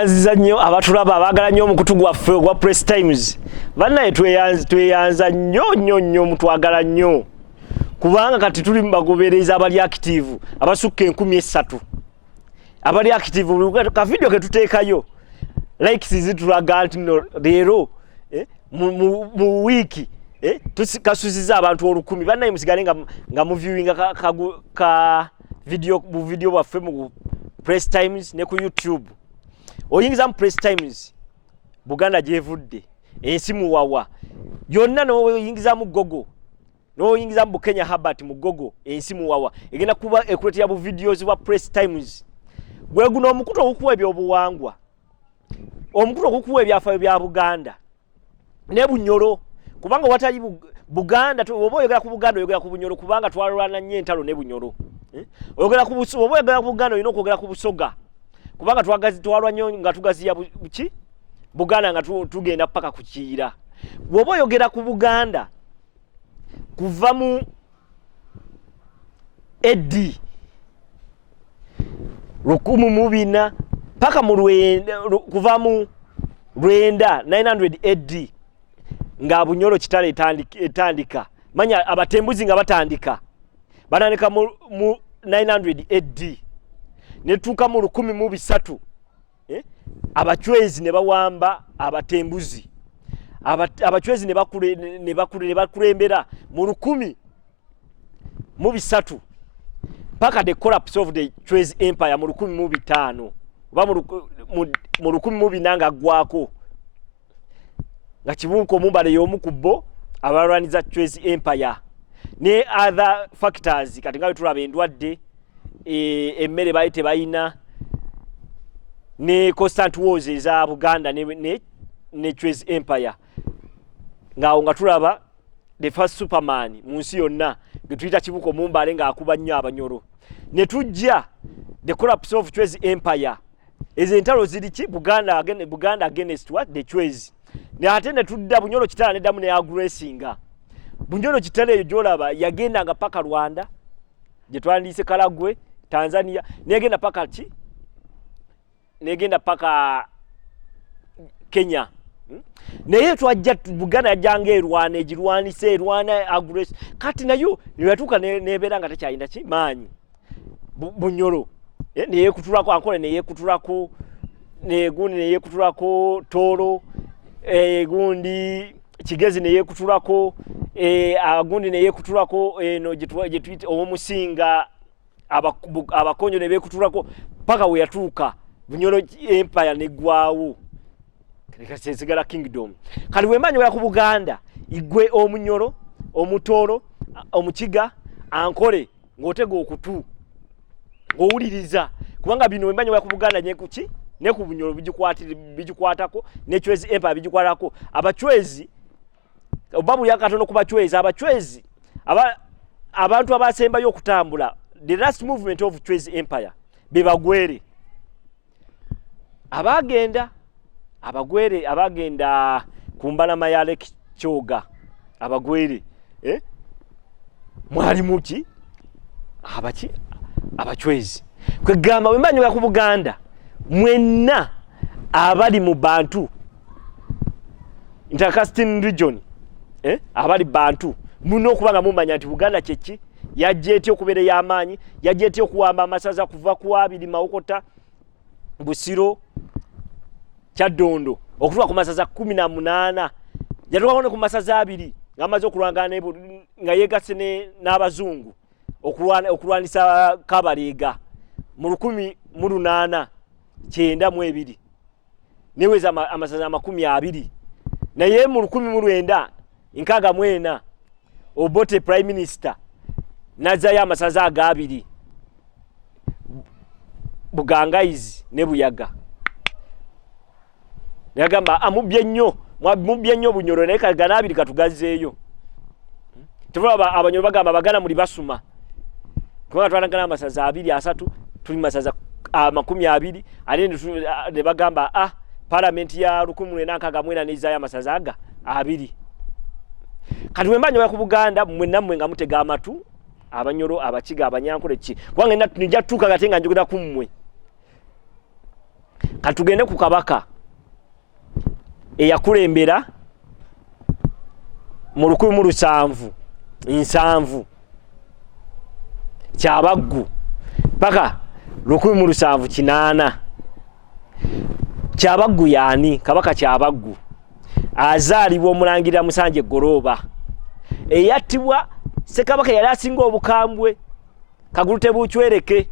Tweyanziza nnyo abatulaba abagala nnyo omukutu gwaffe ogwa Press Times. Bannaye tweyanza nnyo mutwagala nnyo. Kubanga kati tuli mbagobereza abali active abasukka 13,000. Abali active ka video ke tuteekayo. Likes zitulaga nti leero mu wiki tusikasuziza abantu 10,000. Bannaye musigale nga mu viewing ka video bwaffe mu Press Times ne ku YouTube. Oyingiza mu Press Times Buganda gyevudde ensi muwawa yonna n'oyingiza mu Google n'oyingiza mu Bukenya Herbert mu Google ensi muwawa egenda kuba ekuletera bu videos bwa Press Times gwe guno omukutu okukuwa ebyobuwangwa omukutu okukuwa ebyafaayo bya Buganda ne Bunyoro kubanga watali Buganda oba oyogera ku Buganda oyogera ku Bunyoro kubanga twalwana nnyo entalo ne Bunyoro oyogera ku Busoga oba oyogera ku Buganda olina okwogera ku Busoga kubanga twalwa nnyo nga tugaziya buki Buganda nga tugenda paka ku Kiira bw'oba oyogera ku Buganda kuva mu eddi 1,200 paka mu kuva mu Rwenda 900 eddi nga Bunyoro kitale etandika manya abatembuzi nga batandika banandika mu 900 eddi netuka mu 1,300 abachwezi ne bawamba abatembuzi abachwezi ne bakulembera mu 1,300 paka the collapse of the Chwezi Empire mu 1,500 ba mu 1,400 nga gwako nga kibuko mumbale y'omukubbo abalwaniza Chwezi Empire ne other factors kati nga tulaba endwadde emmere bayite bayina ne constant wars eza Buganda ne Chwezi Empire nga tulaba the first superman munsi yonna getuyita kibuko mumbale nga akuba nnyo Abanyoro ne tujja the collapse of Chwezi Empire ezentalo ziri ki Buganda against what the Chwezi ne ate ne tudda Bunyoro kitala ne damu ne agressinga Bunyoro kitala eyo gyolaba yagenda nga paka Rwanda gye twandise Kalagwe Tanzania negenda paka ki negenda paka Kenya naye twajja Buganda yajanga erwana egirwanise erwana aggress kati nayo yatuka nebera nga takyayinda ki maanyi Bunyoro neye kutulako ankole neye kutulako negundi neye kutulako Toro gundi Kigezi neye kutulako agundi neye kutulako no gitwite omusinga abakonyo ne bekutulako paka we yatuuka Bunyoro Empire ne gwawo kalesigala kingdom kali wemanyi ku Buganda igwe Omunyoro Omutoro Omukiga ankole ngotega okutu ngowuliriza kubanga bino wemanyi ku Buganda nyekuki ne ku Bunyoro bijikwatako ne Chwezi Empire bijikwatako abachwezi obabu yakatono kuba Chwezi abachwezi abantu abasembayo okutambula the last movement of Chwezi Empire bebagwere abagenda kumbala mayale Kyoga abagwere mwali muki abachwezi kwegamba wemanyi ku Buganda mwenna abali mu Bantu intercasting region abali Bantu muno kubanga mumanya nti Buganda kyeki yajeti okubere y'amaanyi yajeti okuwamba amasaza kuva ku abiri Mawokota Busiro Kyadondo okutwa ku masaza 18 yatwakone ku masaza abiri ngamaze okulwangana nga yegase n'abazungu okulwanisa Kabalega mu 1892 neweza amasaza 20 naye mu 1904 Obote prime minister nazayo amasaza agabiri Bugangayizi ne Buyaga yagamba amubye nnyo Bunyoro naye kagana abiri katugazeeyo tubaba Abanyoro bagamba bagana muri basuma kubanga twanagana amasaza 2-3 tuli masaza 20 ate ne bagamba parliament ya 1904 nezayo amasaza aga 2 kati wemanyi ku Buganda mwe nga mutega amatu Abanyoro Abakiga Abanyankole ki kubanga nija tuka gatenga njogera kummwe katugende ku kabaka eyakulembera mu 1707 Kyabaggu paka 1708 Kyabaggu yani kabaka Kyabaggu azaalibwa omulangira Musanje Goroba eyattibwa Ssekabaka yali asinga obukambwe Kagulute Buchwereke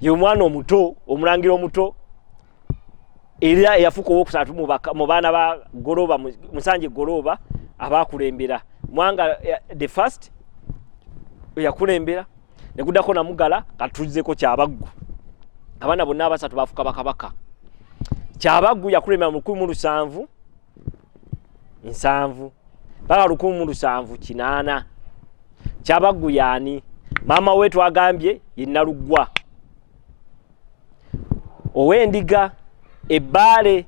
ye mwana omuto omulangira omuto era yafuka owokusatu mu baana ba Goroba Musanje Goroba abakulembera Mwanga the first yakulembera nekudako na Mugala katuzeko Kyabaggu abana bonna abasatu bafuka bakabaka Kyabaggu yakulembera mu 1707 bala 1708 Kyabaggu yani mama wetu agambye yinnalugwa owendiga ebbale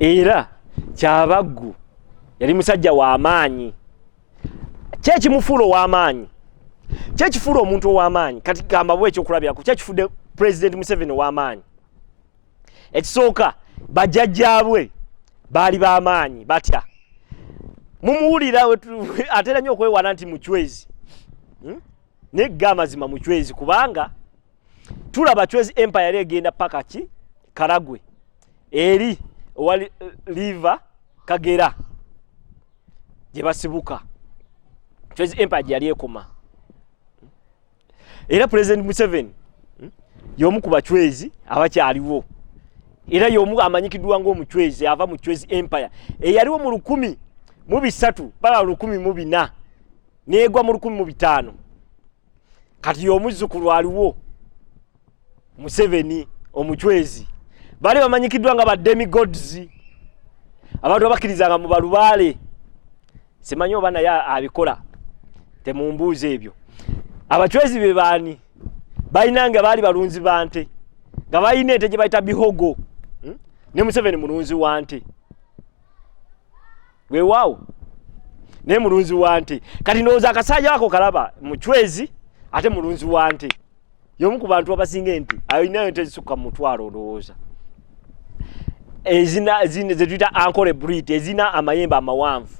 era Kyabaggu yali musajja wa maanyi kyekimufuulo wa maanyi kyekifuulo omuntu wa maanyi kati gamba bwekyo okulabirako kyekifudde President Museveni wa maanyi ekisooka bajjajjaabwe baali ba maanyi batya mumuwulira atera nnyo okwewana nti muchwezi negga amazima muchwezi kubanga tulaba Chwezi Empire yali egenda paka ki Karagwe eri owali River Kagera gye basibuka Chwezi Empire yali ekoma era President Museveni y'omu ku bachwezi abakyaliwo era y'omu amanyikiddwa ng'omuchwezi ava mu Chwezi Empire eyaliwo mu 1300 bala 1400 neegwa mu 1500 kati y'omuzzukulu aliwo Museveni omuchwezi bali bamanyikiddwa nga ba demigods abantu abakkirizanga mu balubaale simanyi oba naye abikola temumbuuza ebyo abachwezi be baani balina nga baali balunzi bante nga balina ente gye bayita bihogo ne Museveni mulunzi wante weewaawo ne mulunzi wante kati ndowooza akasajja wako kalaba muchwezi ate mulunzi wante y'omu ku bantu abasinga ente alina ente zisukka mu mutwalo olowooza ezina zetuyita ankole brit ezina amayembe amawanvu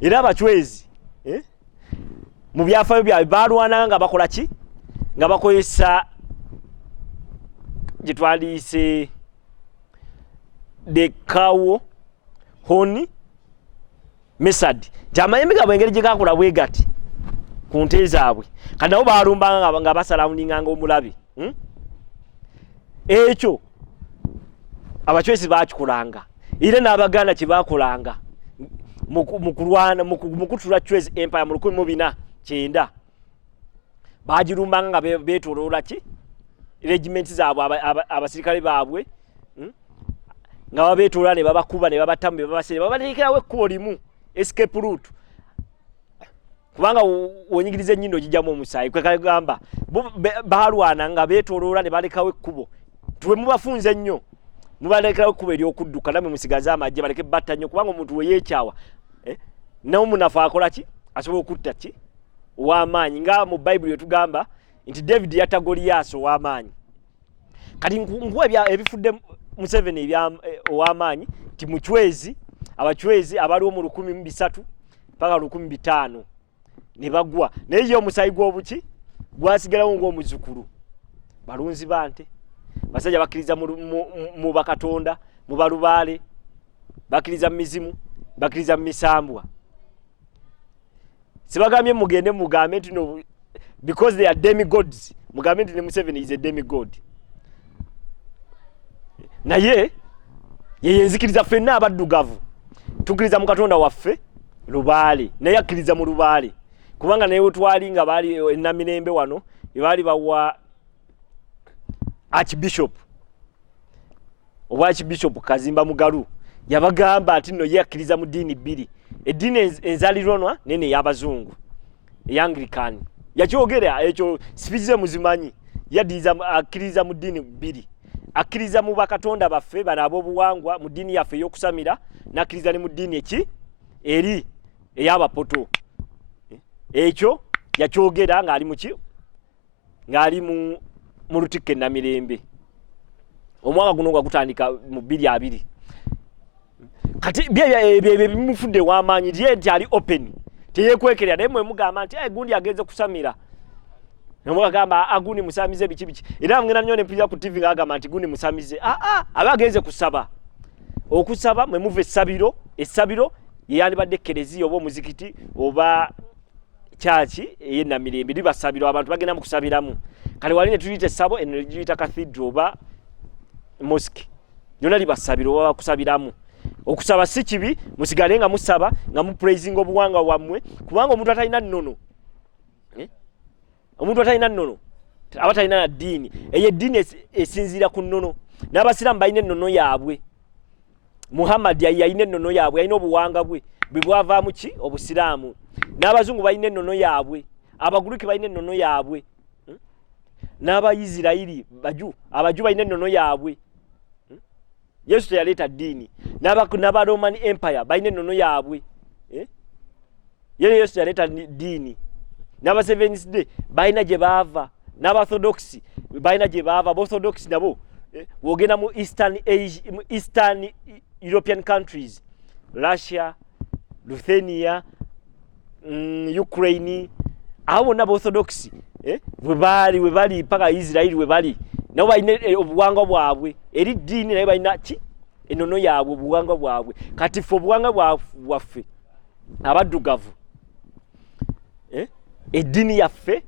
era abachwezi mu byafaayo byabwe balwananga nga bakola ki nga bakozesa gye twaliise the cow horn method jamayembe gabwe engeri gye gakola bwe gati ku nte zaabwe kati nabo balumbanga nga basalawundinganga omulabe ekyo abachwezi bakikolanga era n'Abaganda kye bakolanga mu kulwana mu kutula Chwezi Empire mu 1409 bagirumbanga nga beetoloola ki regimenti zaabwe abasirikale baabwe nga babeetoloola ne babakuba ne babatamu ne babasere babateekerawo ekkubo limu escape route kubanga wonyigiriza ennyindo gijjamu omusaayi kwe kagamba balwana nga beetoloola ne balekawo ekkubo tuwe mubafunze ennyo mubalekerawo ekkubo ery'okudduka namwe musigaze amagye baleke batta nnyo kubanga omuntu we yeekyawa n'omunafu akola ki asobola okutta ki ow'amaanyi nga mu Bayibuli etugamba nti David yatta Goliaasi ow'amaanyi kati nkuwa ebifudde Museveni ow'amaanyi nti muchwezi abachwezi abaliwo mu 1300 mpaka 1500 ne bagwa naye ye omusaayi gw'obuki gwasigalawo ng'omuzzukulu balunzi bante basajja bakkiriza mu bakatonda mu balubaale bakkiriza mu mizimu bakkiriza mu misambwa sibagambye mugende mugambe nti no because they are demigods mugambe nti ne Museveni is a demigod naye yeyenzikiriza ffenna abaddugavu tukkiriza mu katonda waffe lubaale naye akkiriza mu lubaale kubanga naye wetwali nga baali enamirembe wano ebaali bawa archbishop Kazimba Mugalu yabagamba ati no yakkiriza mu ddiini bbiri eddiini enzalironwa nene y'abazungu Anglican yakyogera ekyo sipize muzimanyi yaddiza akkiriza mu ddiini bbiri akkiriza mu bakatonda baffe bano ab'obuwangwa mu ddiini yaffe ey'okusamira n'akkiriza ne mu ddiini eki eri ey'abapoto ekyo yakyogera ng'ali mu ki ng'ali mu Lutikko Namirembe omwaka guno nga gutandika mu 2020 kati bye bimufudde w'amaanyi ye nti ali open teyekwekerera naye mwe mugamba nti gundi agenze kusamira namugamba agundi musamize biki era ngena nnyo ne mpulira ku TV ng'agamba nti gundi musamize aba agenze kusaba okusaba mwe muve essabiro yeyandibadde ekereziya oba omuzikiti oba kyaki eye Namirembe libasabiro abantu bagenda mu kusabiramu kale wali ne tuyita essabo eno ligiyita cathedral oba mosque yonna libasabiro oba kusabiramu okusaba si kibi musigale nga musaba nga mu praising obuwanga wammwe kubanga omuntu atalina nnono omuntu atalina nnono aba talina na ddiini eyo eddiini esinziira ku nnono n'abasiraamu balina ennono yaabwe Muhammad yalina ennono yaabwe yalina obuwanga bwe bwavaamu ki obusiraamu n'abazungu balina ennono yaabwe abaguluki balina ennono yaabwe n'abayisirayiri abaju balina ennono yaabwe Yesu teyaleeta ddiini n'aba Roman Empire balina ennono yaabwe Yesu teyaleeta ddiini n'aba Seventh Day balina gye baava n'aba Orthodox balina gye baava Orthodox nabo wogenda mu Eastern European countries Russia Lithuania Ukraine abo bonna Orthodox we bali paka Israeli we bali nabo balina obuwanga bwabwe eri ddiini naye balina ki ennono yaabwe obuwanga bwabwe kati ffe obuwanga bwaffe abaddugavu eddiini yaffe